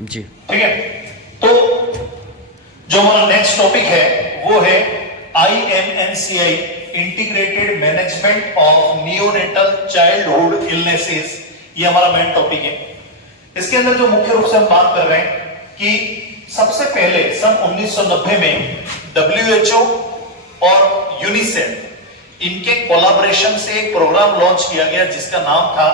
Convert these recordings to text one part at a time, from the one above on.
जी ठीक है। तो जो हमारा नेक्स्ट टॉपिक है वो है IMNCI, integrated management of neonatal childhood illnesses. ये हमारा मेन टॉपिक है। इसके अंदर जो मुख्य रूप से हम बात कर रहे हैं कि सबसे पहले सन 1990 में WHO और यूनिसेफ इनके कोलैबोरेशन से एक प्रोग्राम लॉन्च किया गया जिसका नाम था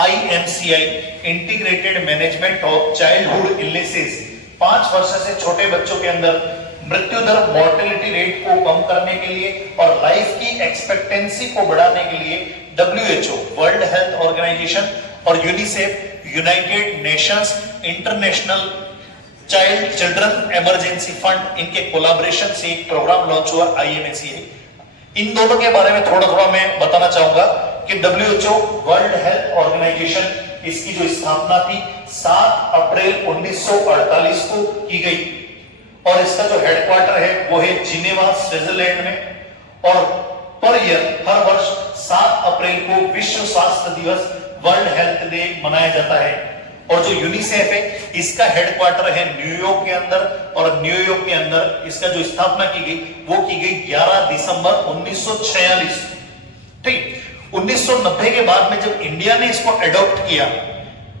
IMCI, integrated management of childhood illnesses. 5 वर्ष से छोटे बच्चों के अंदर मृत्यु दर, मॉर्टेलिटी रेट को कम करने के लिए और लाइफ की एक्सपेक्टेंसी को बढ़ाने के लिए WHO, वर्ल्ड हेल्थ ऑर्गेनाइजेशन, और UNICEF, United Nations international children emergency fund, इनके कोलैबोरेशन से एक प्रोग्राम लॉन्च हुआ IMNCI। इन दोनों के बारे में थोड़ा मैं बताना चाहूंगा कि WHO, वर्ल्ड हेल्थ ऑर्गेनाइजेशन, इसकी जो स्थापना थी 7 अप्रैल 1948 को की गई और इसका जो हेडक्वार्टर है वो है जिनेवा, स्विट्जरलैंड में। और पर ईयर, हर वर्ष 7 अप्रैल को विश्व स्वास्थ्य दिवस, वर्ल्ड हेल्थ डे मनाया जाता है। और जो यूनिसेफ है इसका हेडक्वार्टर है न्यूयॉर्क के अंदर, और न्यूयॉर्क के अंदर इसका जो स्थापना की गई वो की गई 11 दिसंबर 1946। ठीक। 1990 के बाद में जब इंडिया ने इसको एडॉप्ट किया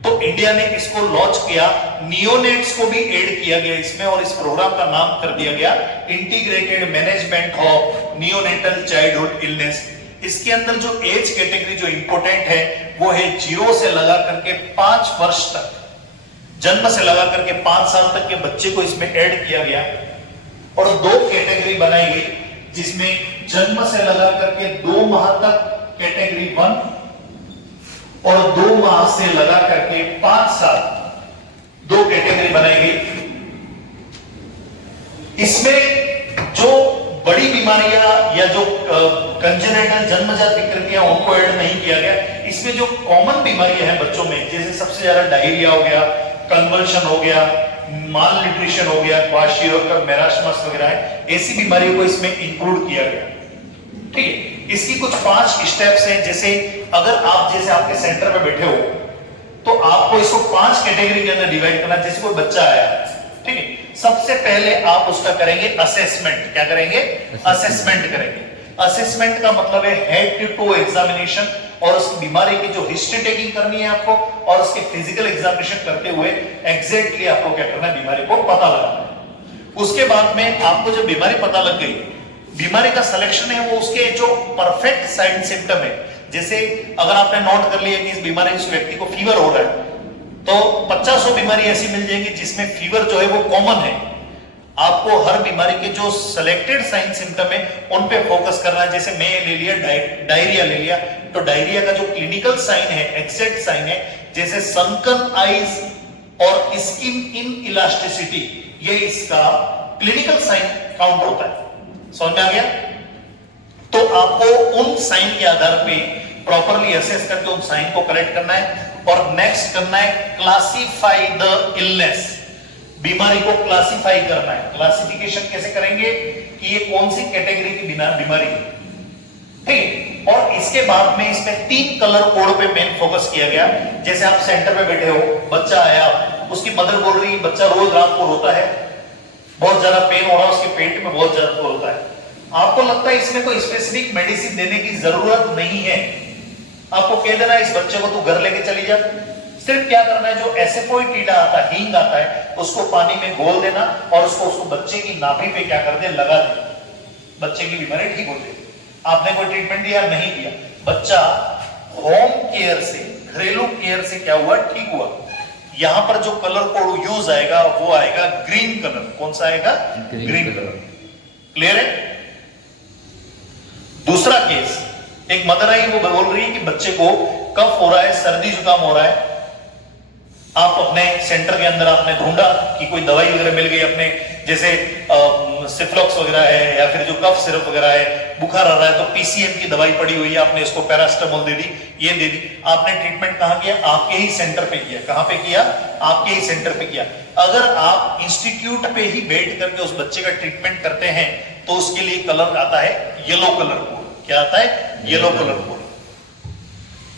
तो इंडिया ने इसको लॉन्च किया, नियोनेट्स को भी ऐड किया गया इसमें, और इस प्रोग्राम का नाम कर दिया गया integrated management of neonatal childhood illness. इसके अंदर जो एज कैटेगरी जो इंपॉर्टेंट है वो है 0 से लगा करके 5 वर्ष तक, जन्म से लगा करके 5 साल तक के बच्चे को इसमें ऐड किया गया। और 2 कैटेगरी बनाई गई जिसमें जन्म से लगा करके 2 माह तक कैटेगरी 1 और 2 माह से लगा करके 5 साल 2 कैटेगरी बनाई गई। इसमें जो बड़ी बीमारियां या जो कंजेनिटल जन्मजात विकृतियां उनको ऐड नहीं किया गया। इसमें जो कॉमन बीमारियां हैं बच्चों में, जैसे सबसे ज्यादा डायरिया हो गया, कन्वल्शन हो गया, माल न्यूट्रिशन हो गया, क्वाशियोकर, मेरास्मस वगैरह है, ऐसी बीमारियों को इसमें इंक्लूड किया गया। ठीक है। इसकी कुछ 5 स्टेप्स हैं। जैसे अगर आप जैसे आपके सेंटर में बैठे हो तो आपको इसको 5 कैटेगरी के अंदर डिवाइड करना। जैसे कोई बच्चा आया, ठीक है, सबसे पहले आप उसका करेंगे असेसमेंट। क्या करेंगे? असेसमेंट करेंगे। असेसमेंट का मतलब है हेड टू टो एग्जामिनेशन, और उसकी बीमारी की जो हिस्ट्री टेकिंग करनी है आपको, और उसके फिजिकल एग्जामिनेशन करते हुए एग्जैक्टली आपको क्या करना है, बीमारी को पता लगाना है। उसके बाद में आपको जब बीमारी पता लग गई, बीमारी का सिलेक्शन है वो उसके जो परफेक्ट साइन सिम्टम है। जैसे अगर आपने नोट कर लिया कि इस बीमारी इस व्यक्ति को फीवर हो रहा है तो 50 बीमारी ऐसी मिल जाएगी जिसमें फीवर जो है वो कॉमन है। आपको हर बीमारी के जो सिलेक्टेड साइन सिम्टम है उन पे फोकस करना है। जैसे मैं ले लिया डायरिया ले लिया, तो डायरिया का जो क्लिनिकल साइन है, एग्जैक्ट साइन है, जैसे सनकन आईज और स्किन इन इलास्टिसिटी, ये इसका क्लिनिकल साइन काउंट होता है। समझ में आ गया? तो आपको उन साइन के आधार पे प्रॉपरली असेस करके उन साइन को करेक्ट करना है। और नेक्स्ट करना है क्लासिफाई द इलनेस, बीमारी को क्लासिफाई करना है। क्लासिफिकेशन कैसे करेंगे कि ये कौन सी कैटेगरी की बीमारी है, ठीक। और इसके बाद में इसमें 3 कलर कोड पे मेन फोकस किया गया। जैसे आप सेंटर पे बैठे हो, बच्चा आया, उसकी मदर बोल रही है बच्चा रोज रात को रोता है, बहुत ज्यादा पेन हो रहा है, उसके पेट में बहुत ज्यादा होता है। आपको लगता है इसमें कोई स्पेसिफिक मेडिसिन देने की जरूरत नहीं है, आपको कह देना इस बच्चे को तू घर लेके चली जा। सिर्फ क्या करना है, जो एसेफोइटिडा आता है, हींग आता है, उसको पानी में घोल देना और उसको बच्चे की नाभि पे क्या कर दे, लगा दे, बच्चे की बीमारी ठीक हो जाएगी। आपने कोई ट्रीटमेंट दिया? नहीं दिया। बच्चा होम केयर से, घरेलू केयर से क्या हुआ, ठीक हुआ। यहां पर जो कलर कोड यूज आएगा वो आएगा ग्रीन कलर। कौन सा आएगा? Green colour. क्लियर है? दूसरा केस, एक मदर आई, वो बोल रही है कि बच्चे को कफ हो रहा है, सर्दी जुकाम हो रहा है। आप अपने सेंटर के अंदर आपने ढूंढा कि कोई दवाई वगैरह मिल गई, अपने जैसे सिफ्लॉक्स वगैरह है या फिर जो कफ सिरप वगैरह है, बुखार आ रहा है तो PCM की दवाई पड़ी हुई है, आपने इसको पैरास्टामोल दे दी, ये दे दी। आपने ट्रीटमेंट कहां किया? आपके ही सेंटर पे किया। कहां पे किया? आपके ही सेंटर पे किया। अगर आप इंस्टीट्यूट पे ही बैठ करके उस बच्चे का ट्रीटमेंट करते हैं तो उसके लिए कलर आता है येलो कलर कोड। क्या आता है? Yellow colour code.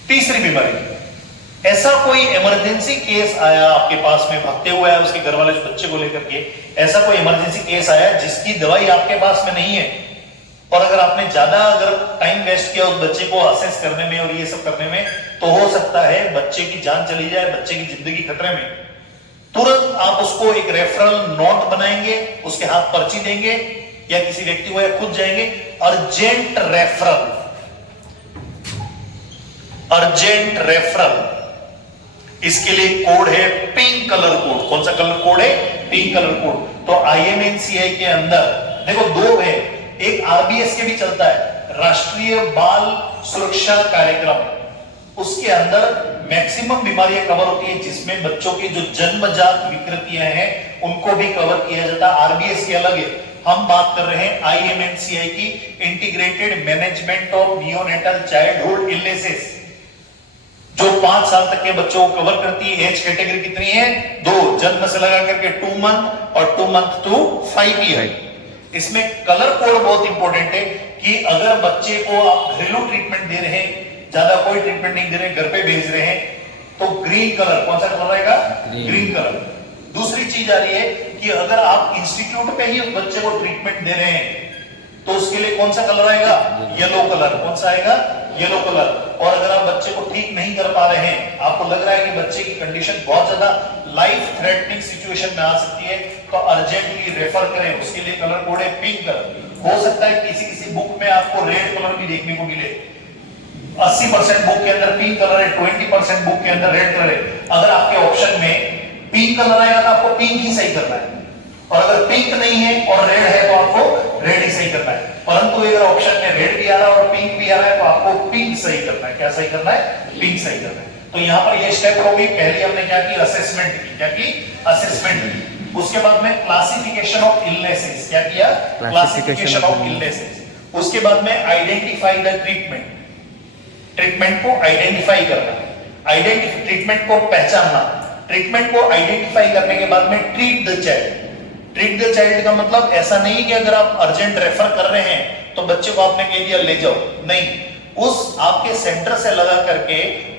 तीसरी बीमारी, ऐसा कोई इमरजेंसी केस आया आपके पास में, भागते हुए आया उसके घर वाले उस बच्चे को लेकर के, ऐसा कोई इमरजेंसी केस आया जिसकी दवाई आपके पास में नहीं है, और अगर आपने ज्यादा अगर टाइम वेस्ट किया उस बच्चे को असेस करने में और ये सब करने में, तो हो सकता है बच्चे की जान चली जाए, बच्चे की जिंदगी खतरे में। तुरंत आप उसको एक रेफरल नोट बनाएंगे, उसके हाथ पर्ची देंगे, या किसी व्यक्ति को या खुद जाएंगे, अर्जेंट रेफरल, अर्जेंट रेफरल। इसके लिए कोड है पिंक कलर कोड। कौन सा कलर कोड है? Pink colour code. तो IMNCI के अंदर देखो दो है, एक RBS के भी चलता है, राष्ट्रीय बाल सुरक्षा कार्यक्रम, उसके अंदर मैक्सिमम बीमारियां कवर होती है जिसमें बच्चों की जो जन्मजात विकृतियां हैं उनको भी कवर किया जाता है। RBS के अलग है, हम बात कर रहे हैं IMNCI की, integrated management of neonatal childhood illnesses, जो 5 साल तक के बच्चों को कवर करती है। एज कैटेगरी कितनी है? 2, जन्म से लगा करके 2 मंथ और 2 मंथ टू 5 ईयर। इसमें कलर कोड बहुत इंपॉर्टेंट है कि अगर बच्चे को आप घरेलू ट्रीटमेंट दे रहे हैं, ज्यादा कोई ट्रीटमेंट नहीं दे रहे, घर पे भेज रहे हैं, तो ग्रीन कलर, कौन सा कलर रहेगा? Green colour. दूसरी चीज आ रही है कि अगर आप इंस्टीट्यूट पे ही उस बच्चे को ट्रीटमेंट दे रहे हैं तो उसके लिए कौन सा कलर आएगा? Yellow colour. कौन सा आएगा? Yellow colour. और अगर आप बच्चे को ठीक नहीं कर पा रहे हैं, आपको लग रहा है कि बच्चे की कंडीशन बहुत ज्यादा लाइफ थ्रेटनिंग सिचुएशन में आ सकती है, तो अर्जेंटली रेफर करें, उसके लिए कलर कोड है पिंक कलर। हो सकता है किसी किसी बुक में आपको रेड कलर भी देखने को मिले, 80% बुक के अंदर पिंक कलर है, 20% बुक के अंदर रेड कलर है। अगर आपके ऑप्शन में पिंक कलर आएगा तो आपको पिंक ही सही करना है, और अगर पिंक नहीं है और रेड है तो आपको रेड ही सही करना है। परंतु अगर ऑप्शन में रेड भी आ रहा है और पिंक भी आ रहा है तो आपको पिंक सही करना है। क्या सही करना है? पिंक सही करना है। तो यहां पर ये स्टेप हो गई। पहले हमने क्या की? असेसमेंट की। क्या की? असेसमेंट की। उसके बाद में क्लासिफिकेशन ऑफ इलनेसेस। क्या किया? Classification of illnesses. उसके बाद में आइडेंटिफाई द ट्रीटमेंट, ट्रीटमेंट को आइडेंटिफाई करना, ट्रीटमेंट को पहचानना, ट्रीटमेंट को आइडेंटिफाई करने के बाद में treat the child. Treat the child का मतलब ऐसा नहीं कि अगर आप अर्जेंट रेफर कर रहे हैं तो बच्चे को आपने कह दिया ले जाओ, नहीं, उस आपके सेंटर से लगा करके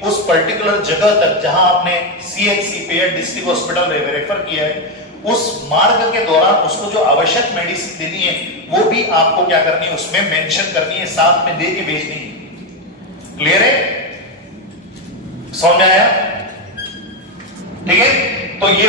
उस पर्टिकुलर जगह तक जहां आपने CHC पे या डिस्ट्रिक्ट हॉस्पिटल रेफर किया है, उस मार्ग के दौरान उसको जो आवश्यक मेडिसिन देनी है वो भी आपको क्या करनी है? उसमें मेंशन करनी है, साथ में दे के भेजनी है। क्लियर है? समझ में आया? ठीक है, तो ये